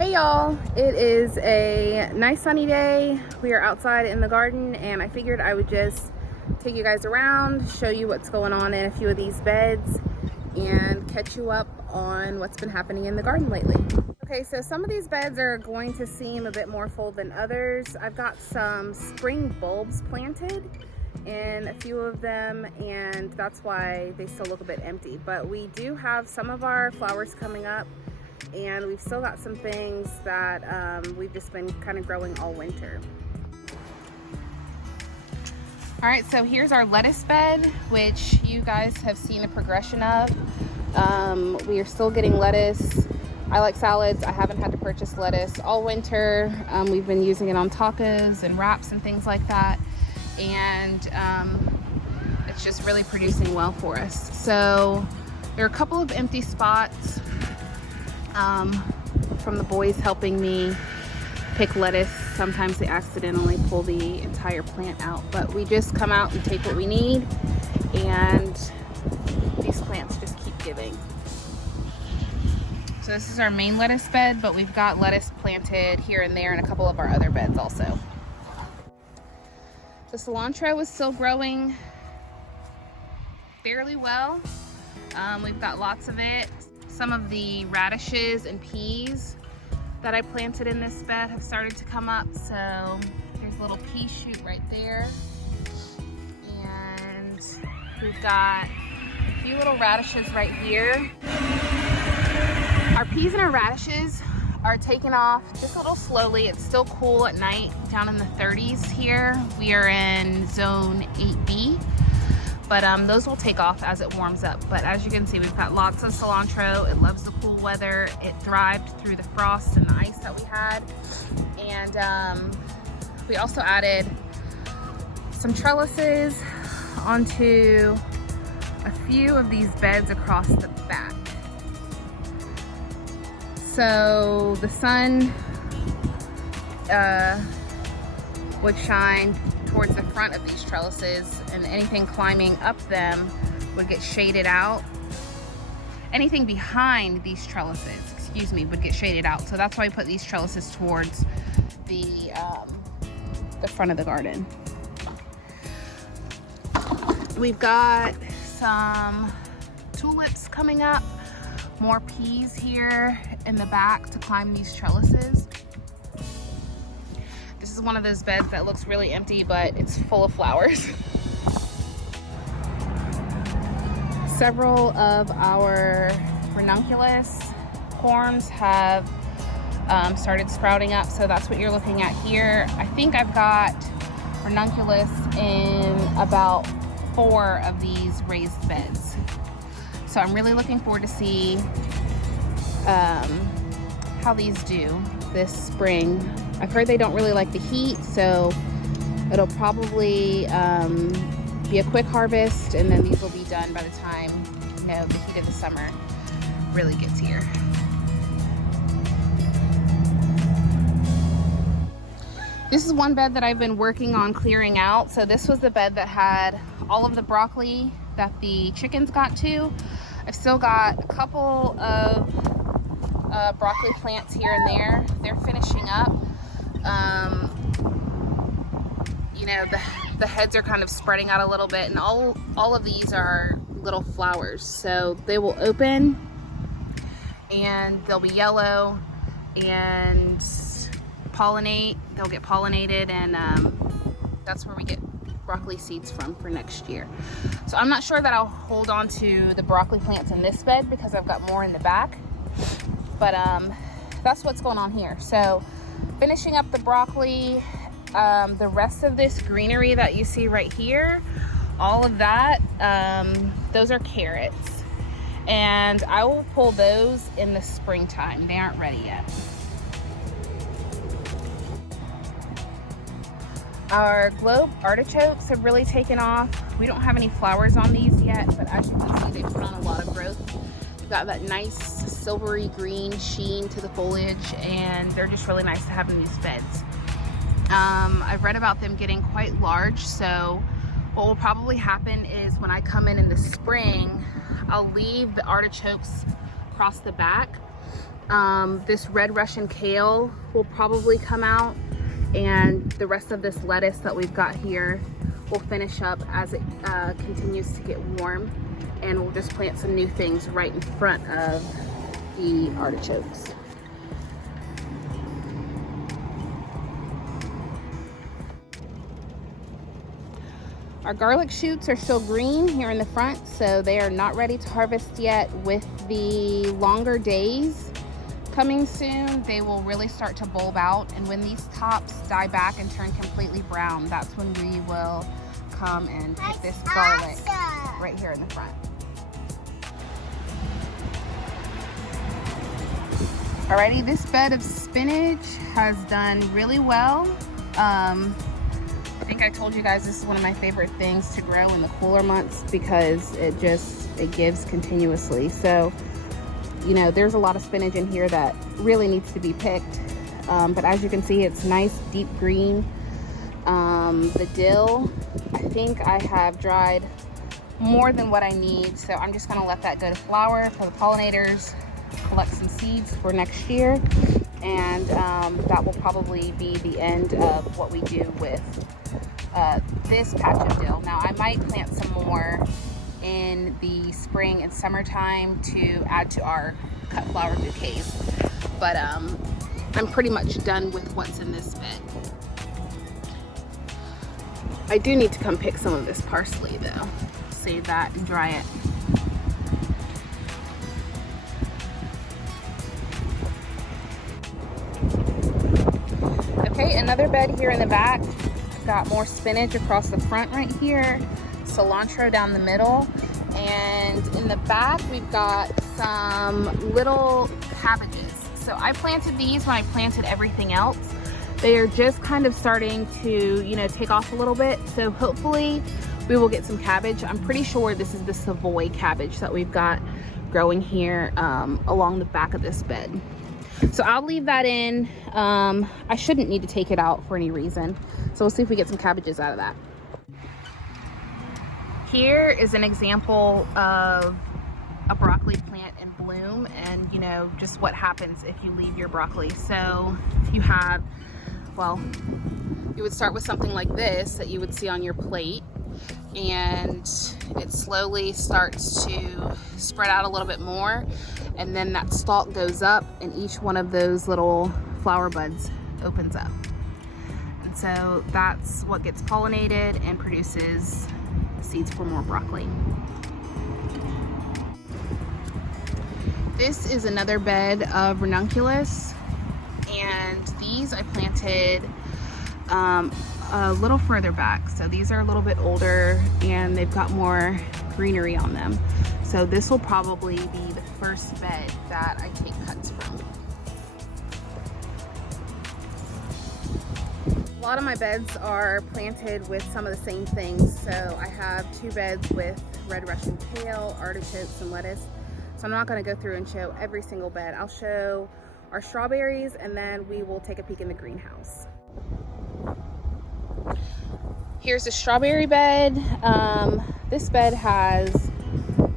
Hey y'all, it is a nice sunny day. We are outside in the garden and I figured I would just take you guys around, show you what's going on in a few of these beds and catch you up on what's been happening in the garden lately. Okay, so some of these beds are going to seem a bit more full than others. I've got some spring bulbs planted in a few of them and that's why they still look a bit empty, but we do have some of our flowers coming up. And we've still got some things that we've just been kind of growing all winter. All right, so here's our lettuce bed, which you guys have seen a progression of. We are still getting lettuce. I like salads. I haven't had to purchase lettuce all winter. We've been using it on tacos and wraps and things like that. And it's just really producing well for us. So there are a couple of empty spots from the boys helping me pick lettuce. Sometimes they accidentally pull the entire plant out, but we just come out and take what we need, and these plants just keep giving. So this is our main lettuce bed, but we've got lettuce planted here and there in a couple of our other beds also. The cilantro is still growing fairly well. We've got lots of it. Some of the radishes and peas that I planted in this bed have started to come up. So there's a little pea shoot right there. And we've got a few little radishes right here. Our peas and our radishes are taking off just a little slowly. It's still cool at night down in the 30s here. We are in zone 8B. But those will take off as it warms up. But as you can see, we've got lots of cilantro. It loves the cool weather. It thrived through the frost and the ice that we had. And we also added some trellises onto a few of these beds across the back. So the sun would shine towards the front of these trellises, and anything climbing up them would get shaded out. Anything behind these trellises, excuse me, would get shaded out. So that's why we put these trellises towards the front of the garden. We've got some tulips coming up, more peas here in the back to climb these trellises. This is one of those beds that looks really empty, but it's full of flowers. Several of our ranunculus corms have started sprouting up, so that's what you're looking at here. I think I've got ranunculus in about 4 of these raised beds. So I'm really looking forward to see how these do this spring. I've heard they don't really like the heat, so it'll probably be a quick harvest, and then these will be done by the time, you know, the heat of the summer really gets here. This is one bed that I've been working on clearing out. So this was the bed that had all of the broccoli that the chickens got to. I've still got a couple of broccoli plants here and there. They're finishing up. You know, the heads are kind of spreading out a little bit, and all of these are little flowers. So they will open and they'll be yellow and pollinate. They'll get pollinated, and that's where we get broccoli seeds from for next year. So I'm not sure that I'll hold on to the broccoli plants in this bed because I've got more in the back, but that's what's going on here. So finishing up the broccoli, the rest of this greenery that you see right here, all of that, those are carrots, and I will pull those in the springtime. They aren't ready yet. Our globe artichokes have really taken off. We don't have any flowers on these yet, but as you can see, they've put on a lot of growth. They've got that nice silvery green sheen to the foliage, and they're just really nice to have in these beds. I've read about them getting quite large, so what will probably happen is when I come in the spring, I'll leave the artichokes across the back This red Russian kale will probably come out, and the rest of this lettuce that we've got here will finish up as it continues to get warm, and we'll just plant some new things right in front of the artichokes. Our garlic shoots are still green here in the front, so they are not ready to harvest yet. With the longer days coming soon, they will really start to bulb out, and when these tops die back and turn completely brown, that's when we will come and pick this garlic right here in the front. Alrighty, this bed of spinach has done really well. I think I told you guys this is one of my favorite things to grow in the cooler months because it gives continuously. So, you know, there's a lot of spinach in here that really needs to be picked. But as you can see, it's nice deep green. The dill, I think I have dried more than what I need. So I'm just gonna let that go to flower for the pollinators, collect some seeds for next year. And that will probably be the end of what we do with this patch of dill. Now I might plant some more in the spring and summertime to add to our cut flower bouquets, but I'm pretty much done with what's in this bed. I do need to come pick some of this parsley though, save that and dry it. Okay, another bed here in the back. I've got more spinach across the front right here, cilantro down the middle, and in the back we've got some little cabbages. So I planted these when I planted everything else. They are just kind of starting to, you know, take off a little bit. So hopefully we will get some cabbage. I'm pretty sure this is the Savoy cabbage that we've got growing here along the back of this bed. So I'll leave that in. I shouldn't need to take it out for any reason. So we'll see if we get some cabbages out of that. Here is an example of a broccoli plant in bloom, and you know, just what happens if you leave your broccoli. So you have, well, you would start with something like this that you would see on your plate, and it slowly starts to spread out a little bit more, and then that stalk goes up and each one of those little flower buds opens up. And so that's what gets pollinated and produces seeds for more broccoli. This is another bed of ranunculus, and these I planted a little further back. So these are a little bit older and they've got more greenery on them. So this will probably be the first bed that I take cuts from. A lot of my beds are planted with some of the same things. So I have 2 beds with red Russian kale, artichokes, and lettuce. So I'm not going to go through and show every single bed. I'll show our strawberries, and then we will take a peek in the greenhouse. Here's a strawberry bed. This bed has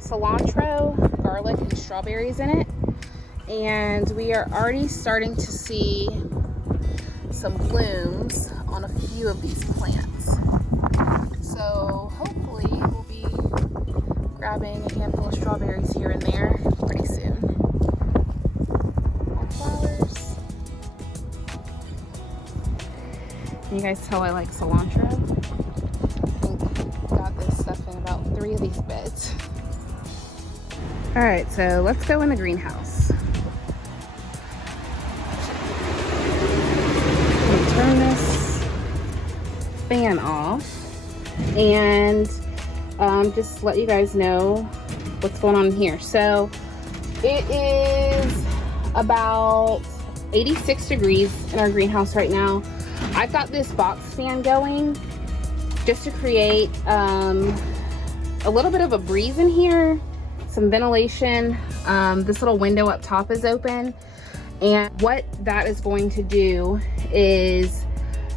cilantro, garlic, and strawberries in it. And we are already starting to see some blooms on a few of these plants. So hopefully we'll be grabbing a handful of strawberries here and there pretty soon. More flowers. Can you guys tell I like cilantro? I think I got this stuff in about 3 of these beds. All right, so let's go in the greenhouse. Turn this fan off and just let you guys know what's going on here. So it is about 86 degrees in our greenhouse right now. I've got this box fan going just to create a little bit of a breeze in here, some ventilation. This little window up top is open, and what that is going to do is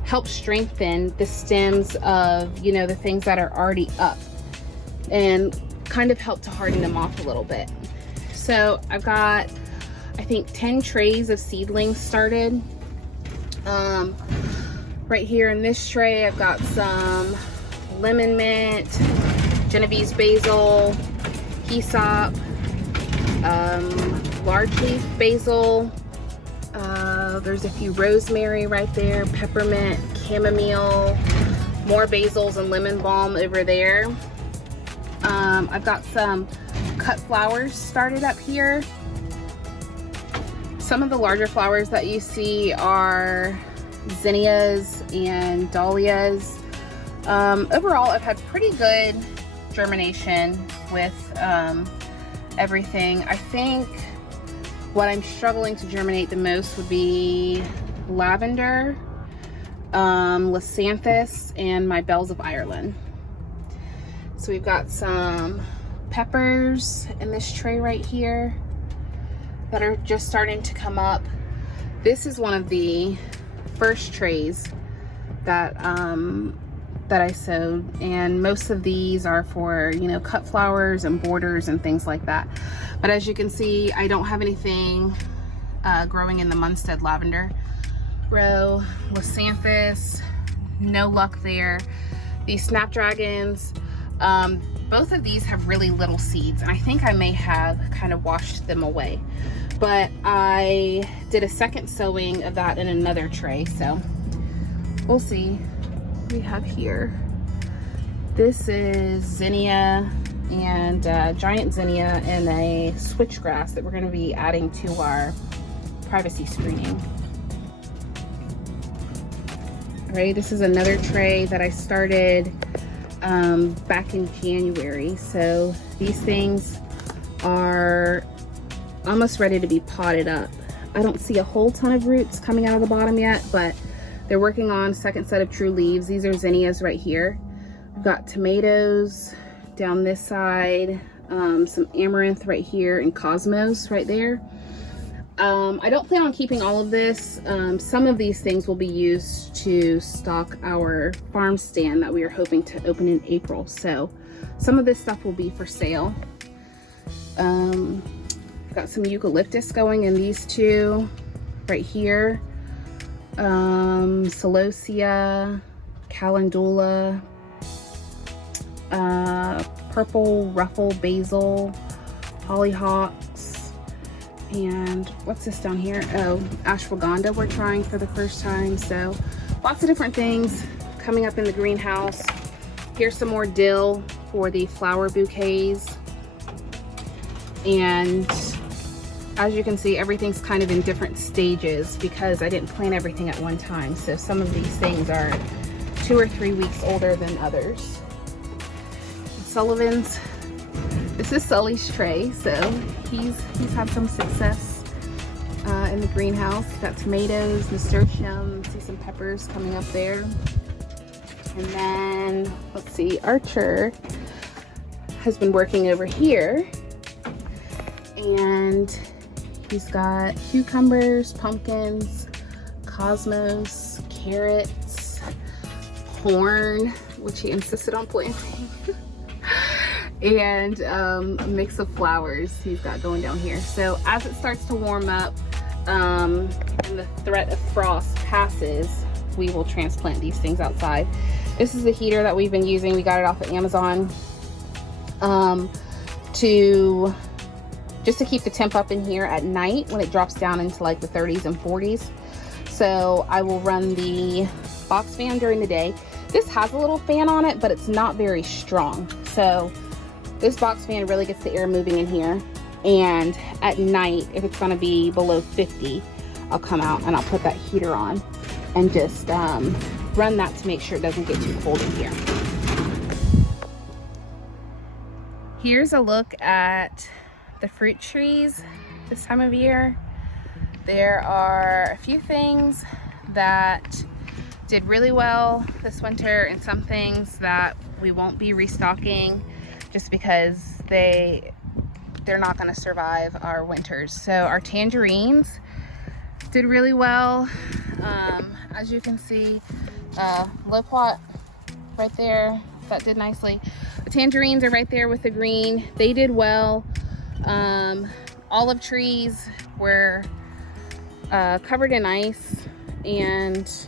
help strengthen the stems of, you know, the things that are already up and kind of help to harden them off a little bit. So I've got I think 10 trays of seedlings started. Right here in this tray, I've got some lemon mint, Genovese basil, hyssop, large leaf basil. There's a few rosemary right there, peppermint, chamomile, more basils and lemon balm over there. I've got some cut flowers started up here. Some of the larger flowers that you see are zinnias and dahlias. Overall, I've had pretty good germination with everything. I think what I'm struggling to germinate the most would be lavender, leucanthus, and my bells of Ireland. So we've got some peppers in this tray right here that are just starting to come up. This is one of the first trays that that I sowed, and most of these are for, you know, cut flowers and borders and things like that. But as you can see, I don't have anything growing in the Munstead lavender row. Leucanthus, no luck there. These snapdragons, both of these have really little seeds, and I think I may have kind of washed them away. But I did a second sowing of that in another tray, so we'll see. We have here, this is zinnia and giant zinnia and a switchgrass that we're going to be adding to our privacy screening. All right, this is another tray that I started back in January. So these things are almost ready to be potted up. I don't see a whole ton of roots coming out of the bottom yet, but they're working on second set of true leaves. These are zinnias right here. We've got tomatoes down this side, some amaranth right here, and cosmos right there. I don't plan on keeping all of this. Some of these things will be used to stock our farm stand that we are hoping to open in April. So some of this stuff will be for sale. I've got some eucalyptus going in these two right here. Celosia, calendula, purple ruffle basil, hollyhocks, and what's this down here? Oh, ashwagandha we're trying for the first time. So lots of different things coming up in the greenhouse. Here's some more dill for the flower bouquets. And as you can see, everything's kind of in different stages because I didn't plant everything at one time. So some of these things are 2 or 3 weeks older than others. Sullivan's, this is Sully's tray, so he's had some success in the greenhouse. Got tomatoes, nasturtium, see some peppers coming up there. And then, let's see, Archer has been working over here, and he's got cucumbers, pumpkins, cosmos, carrots, corn, which he insisted on planting, and a mix of flowers he's got going down here. So as it starts to warm up and the threat of frost passes, we will transplant these things outside. This is the heater that we've been using. We got it off of Amazon just to keep the temp up in here at night when it drops down into like the 30s and 40s. So I will run the box fan during the day. This has a little fan on it, but it's not very strong. So this box fan really gets the air moving in here. And at night, if it's gonna be below 50, I'll come out and I'll put that heater on and just run that to make sure it doesn't get too cold in here. Here's a look at the fruit trees this time of year. There are a few things that did really well this winter and some things that we won't be restocking just because they're not going to survive our winters. So our tangerines did really well. As you can see, loquat right there, that did nicely. The tangerines are right there with the green. They did well. olive trees were covered in ice and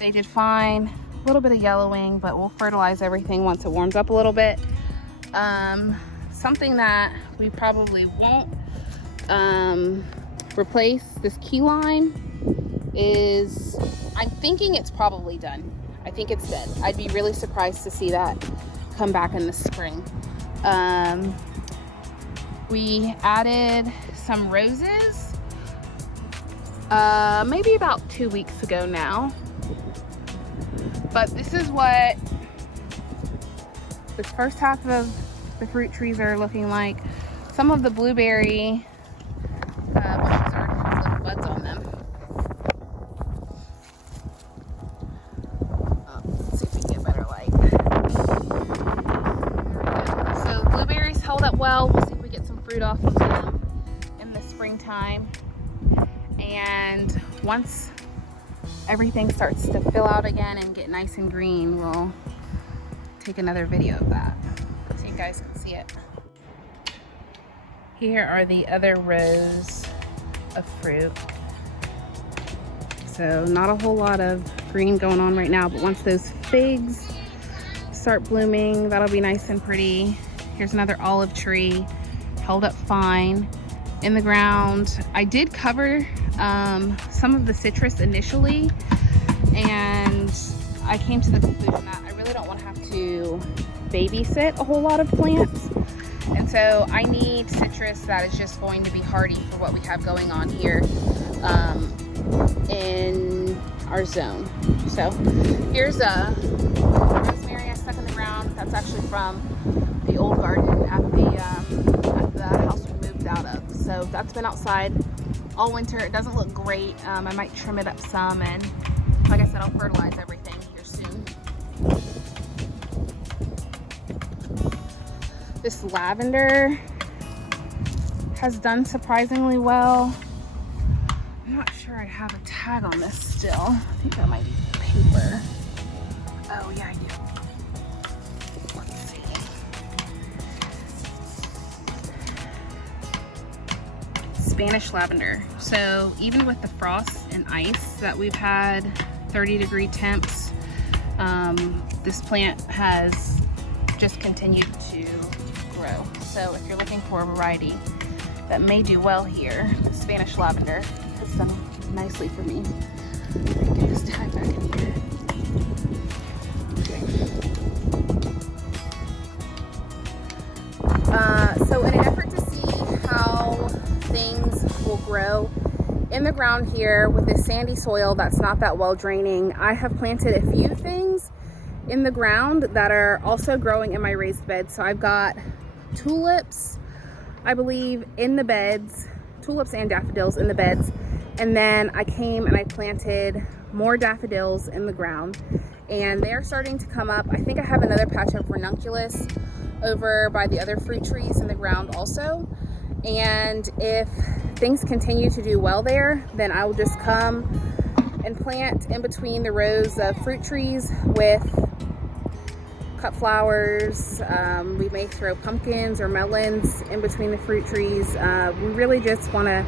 they did fine. A little bit of yellowing, but we'll fertilize everything once it warms up a little bit. Something that we probably won't replace this key lime is, I'm thinking it's probably done. I think it's dead. I'd be really surprised to see that come back in the spring. We added some roses maybe about 2 weeks ago now. But this is what this first half of the fruit trees are looking like. Some of the blueberry bushes already have little buds on them. Let's see if we can get better light. There we go. So blueberries held up well. We'll see if we get some fruit off of them in the springtime. And once everything starts to fill out again and get nice and green, we'll take another video of that so you guys can see it. Here are the other rows of fruit. So not a whole lot of green going on right now, but once those figs start blooming, that'll be nice and pretty. Here's another olive tree, held up fine in the ground. I did cover some of the citrus initially, and I came to the conclusion that I really don't want to have to babysit a whole lot of plants, and so I need citrus that is just going to be hardy for what we have going on here in our zone. So here's a rosemary I stuck in the ground. That's actually from the old garden at the house we moved out of. So that's been outside all winter. It doesn't look great. I might trim it up some, and like I said, I'll fertilize everything here soon. This lavender has done surprisingly well. I'm not sure I have a tag on this still. I think that might be paper. Oh yeah, I do. Let's see. Spanish lavender. So even with the frost and ice that we've had, 30-degree temps, this plant has just continued to grow. So if you're looking for a variety that may do well here, the Spanish lavender has done nicely for me. Let me get this tag back in here. Okay. So in an effort to see how things will grow in the ground here with this sandy soil that's not that well draining, I have planted a few things in the ground that are also growing in my raised bed. So I've got tulips, I believe, in the beds, tulips and daffodils in the beds. And then I came and I planted more daffodils in the ground, and they're starting to come up. I think I have another patch of ranunculus over by the other fruit trees in the ground also. And if things continue to do well there, then I will just come and plant in between the rows of fruit trees with cut flowers. We may throw pumpkins or melons in between the fruit trees. We really just want to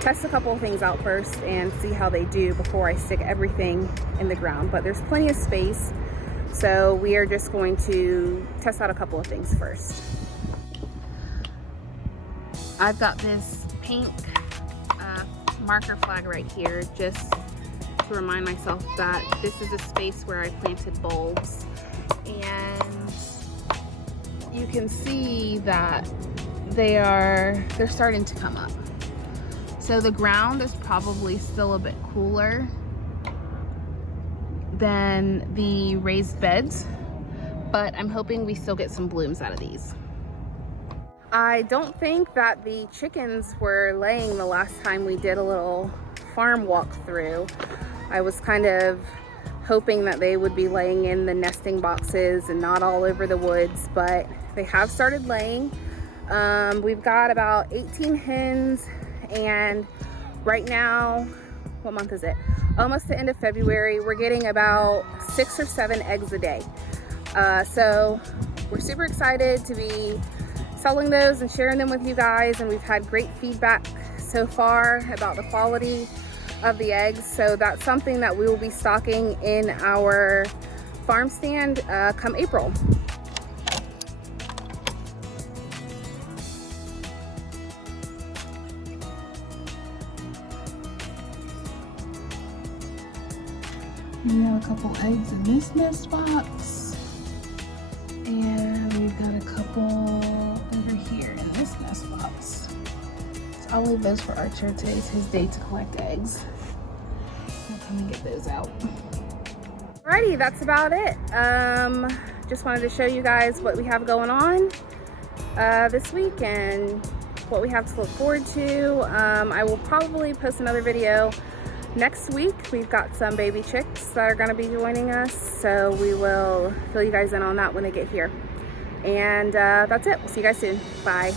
test a couple of things out first and see how they do before I stick everything in the ground. But there's plenty of space, so we are just going to test out a couple of things first. I've got this pink marker flag right here just to remind myself that this is a space where I planted bulbs, and you can see that they're starting to come up. So the ground is probably still a bit cooler than the raised beds, but I'm hoping we still get some blooms out of these. I don't think that the chickens were laying the last time we did a little farm walkthrough. I was kind of hoping that they would be laying in the nesting boxes and not all over the woods, but they have started laying. We've got about 18 hens, and right now, what month is it? Almost the end of February, we're getting about 6 or 7 eggs a day. So we're super excited to be selling those and sharing them with you guys, and we've had great feedback so far about the quality of the eggs. So that's something that we will be stocking in our farm stand come April. We have a couple eggs in this nest box, and we've got a couple over here in this nest box. So I'll leave those for Archer. Today's his day to collect eggs. I'll come and get those out. Alrighty, that's about it. Just wanted to show you guys what we have going on this week and what we have to look forward to. I will probably post another video next week. We've got some baby chicks that are going to be joining us, so we will fill you guys in on that when they get here. And that's it. We'll see you guys soon. Bye.